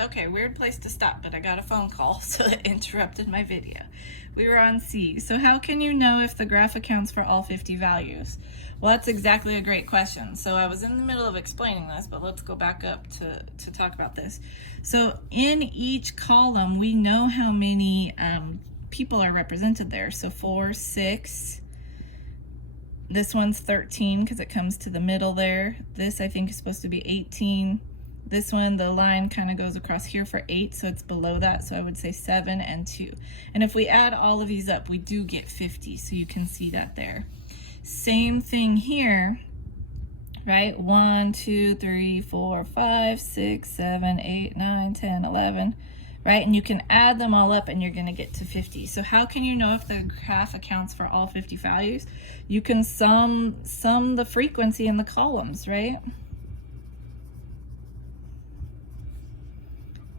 Okay, weird place to stop, but I got a phone call, so it interrupted my video. We were on C. So how can you know if the graph accounts for all 50 values? Well, that's exactly a great question. So I was in the middle of explaining this, but let's go back up to talk about this. So in each column, we know how many people are represented there. So 4, 6, this one's 13 because it comes to the middle there. This I think is supposed to be 18. This one, the line kind of goes across here for 8, so it's below that, so I would say 7 and 2. And if we add all of these up, we do get 50, so you can see that there. Same thing here, right? 1, 2, 3, 4, 5, 6, 7, 8, 9, 10, 11, right? And you can add them all up and you're going to get to 50. So how can you know if the graph accounts for all 50 values? You can sum the frequency in the columns, right?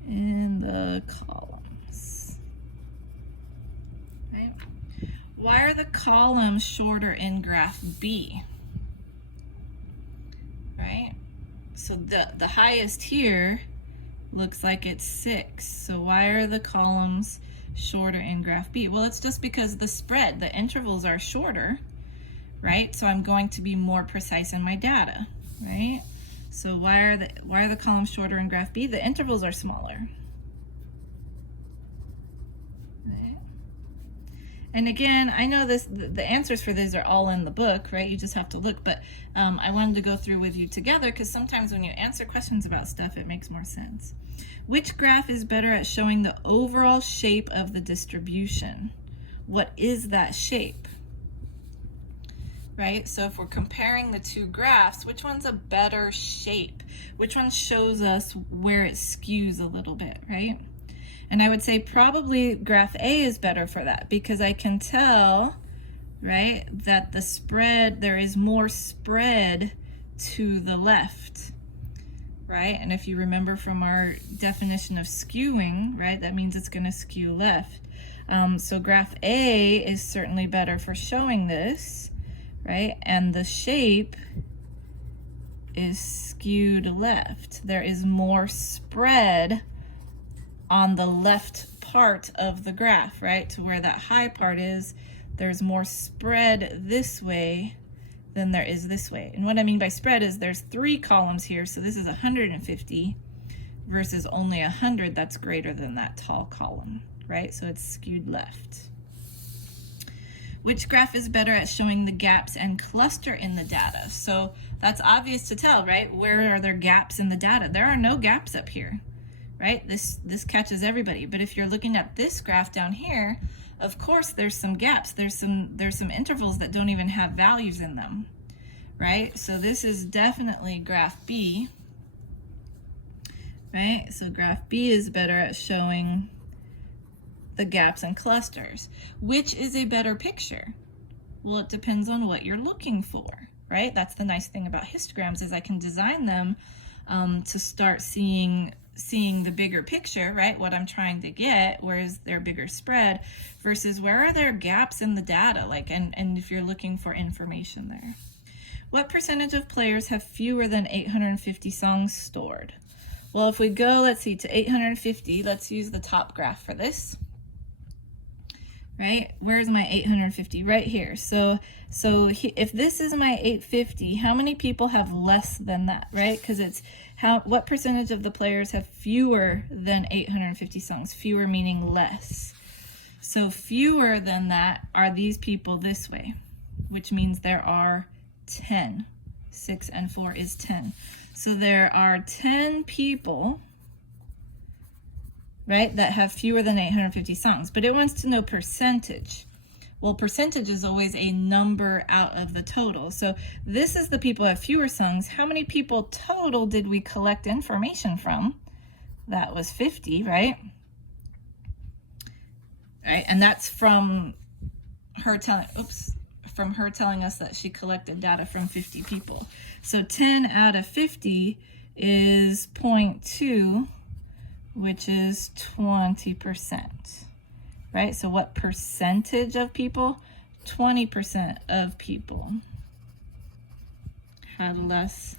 In the columns, right? Why are the columns shorter in graph B? Right? So the highest here looks like it's 6. So why are the columns shorter in graph B? Well, it's just because the spread, the intervals are shorter, right? So I'm going to be more precise in my data, right? So why are the columns shorter in graph B? The intervals are smaller. Right. And again, I know the answers for these are all in the book, right? You just have to look, but I wanted to go through with you together because sometimes when you answer questions about stuff, it makes more sense. Which graph is better at showing the overall shape of the distribution? What is that shape? Right? So if we're comparing the two graphs, which one's a better shape? Which one shows us where it skews a little bit, right? And I would say probably graph A is better for that because I can tell, right, that the spread, there is more spread to the left, right? And if you remember from our definition of skewing, right, that means it's going to skew left. So graph A is certainly better for showing this, right? And the shape is skewed left. There is more spread on the left part of the graph, right? To where that high part is, there's more spread this way than there is this way. And what I mean by spread is there's 3 columns here, so this is 150 versus only 100 that's greater than that tall column, right? So it's skewed left. Which graph is better at showing the gaps and cluster in the data? So that's obvious to tell, right? Where are there gaps in the data? There are no gaps up here, right? This catches everybody. But if you're looking at this graph down here, of course there's some gaps. There's some intervals that don't even have values in them, right? So this is definitely graph B, right? So graph B is better at showing the gaps and clusters. Which is a better picture? Well, it depends on what you're looking for, right? That's the nice thing about histograms is I can design them to start seeing the bigger picture, right? What I'm trying to get, where is there bigger spread versus where are there gaps in the data, like, and if you're looking for information there. What percentage of players have fewer than 850 songs stored? Well, if we go, let's see, to 850, let's use the top graph for this. Right? Where's my 850? Right here. So if this is my 850, how many people have less than that, right? Because it's what percentage of the players have fewer than 850 songs? Fewer meaning less. So fewer than that are these people this way, which means there are 10. 6 and 4 is 10. So there are 10 people, right, that have fewer than 850 songs, but it wants to know percentage. Well, percentage is always a number out of the total. So this is the people who have fewer songs. How many people total did we collect information from? That was 50, right? Right, and that's from her telling us that she collected data from 50 people. So 10 out of 50 is 0.2, which is 20%, right? So what percentage of people? 20% of people had less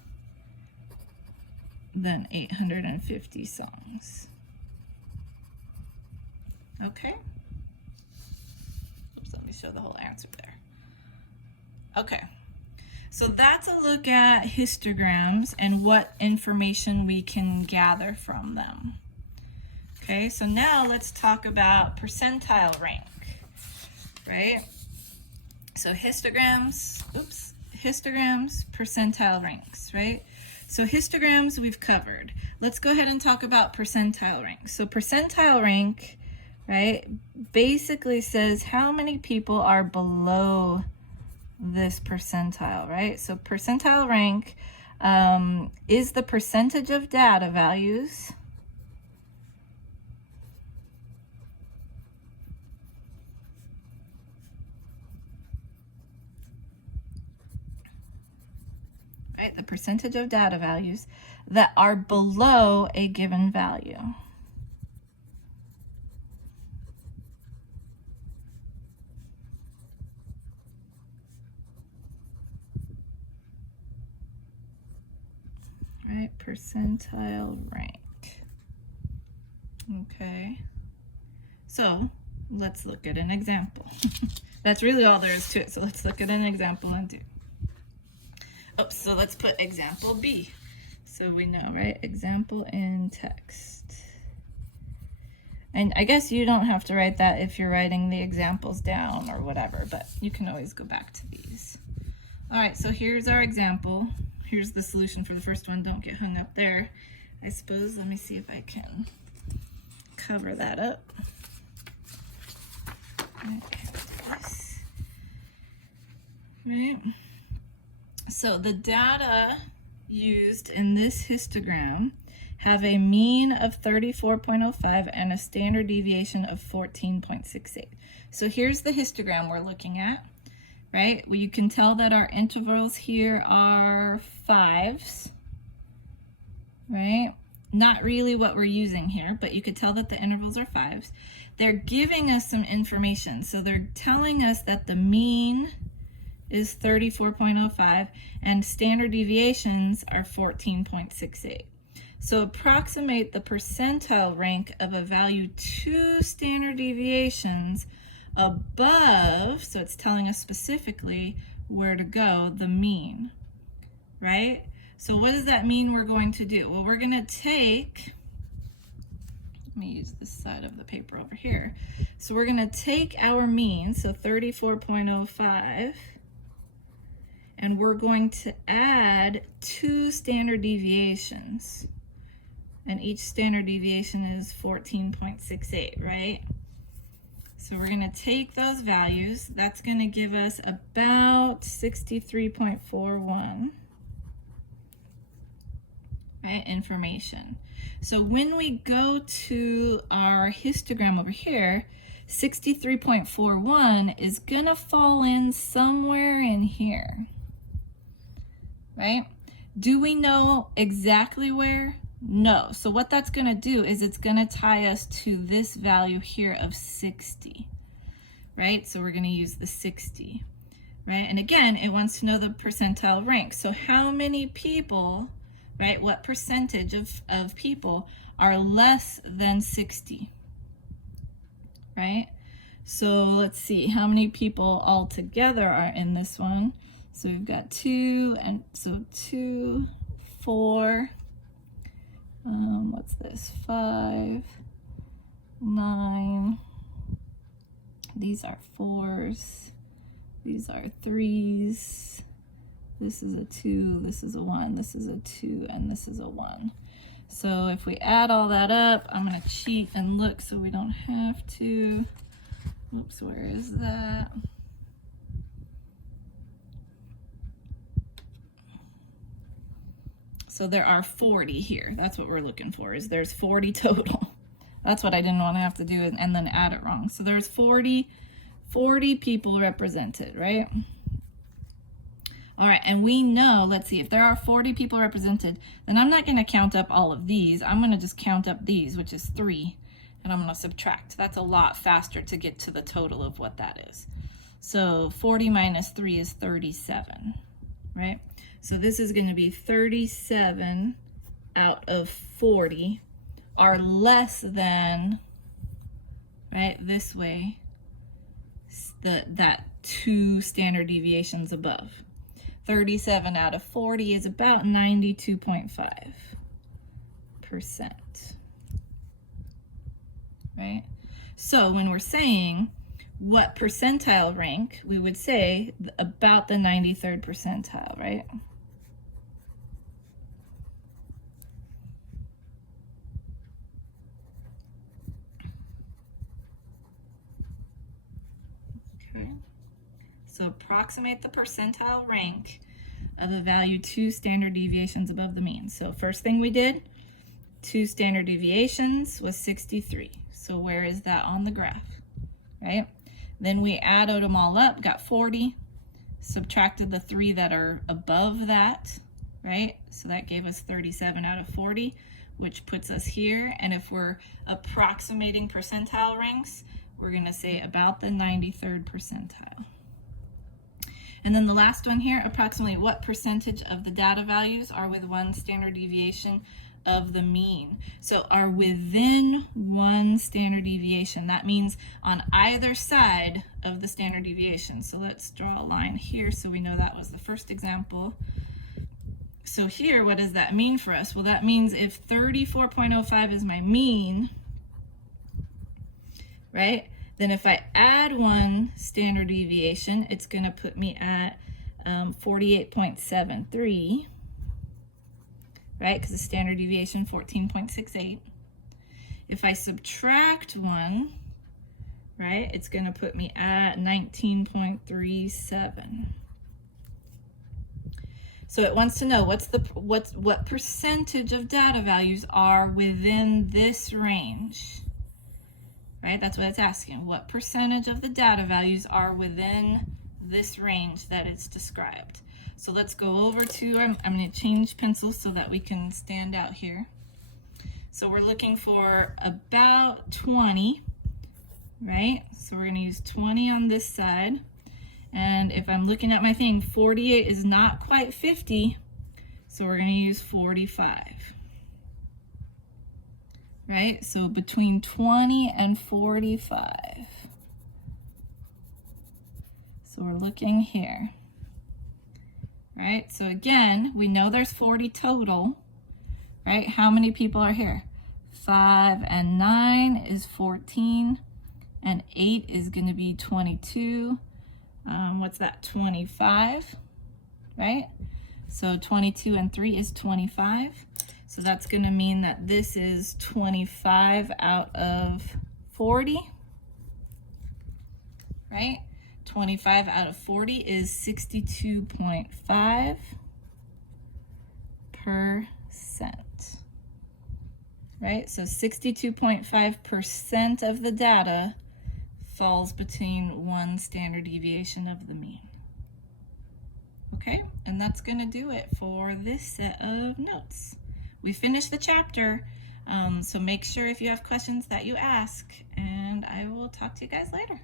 than 850 songs. Okay. Oops, let me show the whole answer there. Okay. So that's a look at histograms and what information we can gather from them. Okay, so now let's talk about percentile rank, right? So histograms, percentile ranks, right? So histograms we've covered. Let's go ahead and talk about percentile rank. So percentile rank, right, basically says how many people are below this percentile, right? So percentile rank is the percentage of data values right? The percentage of data values that are below a given value. Right, percentile rank. Okay, so let's look at an example. That's really all there is to it, so let's look at an example and do. Oh, so let's put example B. So we know, right, example in text. And I guess you don't have to write that if you're writing the examples down or whatever, but you can always go back to these. All right, so here's our example. Here's the solution for the first one. Don't get hung up there. I suppose, let me see if I can cover that up. Right. So the data used in this histogram have a mean of 34.05 and a standard deviation of 14.68. So here's the histogram we're looking at, right? Well, you can tell that our intervals here are 5s, right? Not really what we're using here, but you could tell that the intervals are 5s. They're giving us some information. So they're telling us that the mean is 34.05 and standard deviations are 14.68. So approximate the percentile rank of a value 2 standard deviations above, so it's telling us specifically where to go, the mean, right? So what does that mean we're going to do? Well, we're going to take, let me use this side of the paper over here. So we're going to take our mean, so 34.05, and we're going to add 2 standard deviations. And each standard deviation is 14.68, right? So we're going to take those values. That's going to give us about 63.41, right, information. So when we go to our histogram over here, 63.41 is going to fall in somewhere in here, right? Do we know exactly where? No. So what that's going to do is it's going to tie us to this value here of 60, right? So we're going to use the 60, right? And again, it wants to know the percentile rank. So how many people, right, what percentage of people are less than 60, right? So let's see, how many people altogether are in this one? So we've got 2, and so 2, 4, what's this, 5, 9, these are 4s, these are 3s, this is a 2, this is a 1, this is a 2, and this is a 1. So if we add all that up, I'm going to cheat and look so we don't have to. Oops, where is that? So there are 40 here. That's what we're looking for, is there's 40 total. That's what I didn't want to have to do and then add it wrong. So there's 40 people represented, right? All right, and we know, let's see, if there are 40 people represented, then I'm not going to count up all of these. I'm going to just count up these, which is 3, and I'm going to subtract. That's a lot faster to get to the total of what that is. So 40 minus 3 is 37, right? So this is going to be 37 out of 40 are less than right, this way, that 2 standard deviations above. 37 out of 40 is about 92.5%, right? So when we're saying what percentile rank, we would say about the 93rd percentile, right? Okay. So approximate the percentile rank of a value 2 standard deviations above the mean. So first thing we did, 2 standard deviations was 63. So where is that on the graph, right? Then we added them all up, got 40, subtracted the 3 that are above that, right? So that gave us 37 out of 40, which puts us here. And if we're approximating percentile ranks, we're going to say about the 93rd percentile. And then the last one here, approximately what percentage of the data values are with 1 standard deviation of the mean. So are within 1 standard deviation. That means on either side of the standard deviation. So let's draw a line here so we know that was the first example. So here, what does that mean for us? Well, that means if 34.05 is my mean, right, then if I add 1 standard deviation, it's going to put me at 48.73. right? Because the standard deviation 14.68. If I subtract 1, right, it's going to put me at 19.37. So it wants to know what percentage of data values are within this range, right? That's what it's asking. What percentage of the data values are within this range that it's described? So let's go over to, I'm going to change pencils so that we can stand out here. So we're looking for about 20, right? So we're going to use 20 on this side. And if I'm looking at my thing, 48 is not quite 50, so we're going to use 45. Right? So between 20 and 45. So we're looking here. Right? So again, we know there's 40 total, right? How many people are here? 5 and 9 is 14, and 8 is going to be 22. What's that? 25, right? So 22 and 3 is 25. So that's going to mean that this is 25 out of 40, right? 25 out of 40 is 62.5%, right? So 62.5% of the data falls between 1 standard deviation of the mean. Okay, and that's going to do it for this set of notes. We finished the chapter, so make sure if you have questions that you ask, and I will talk to you guys later.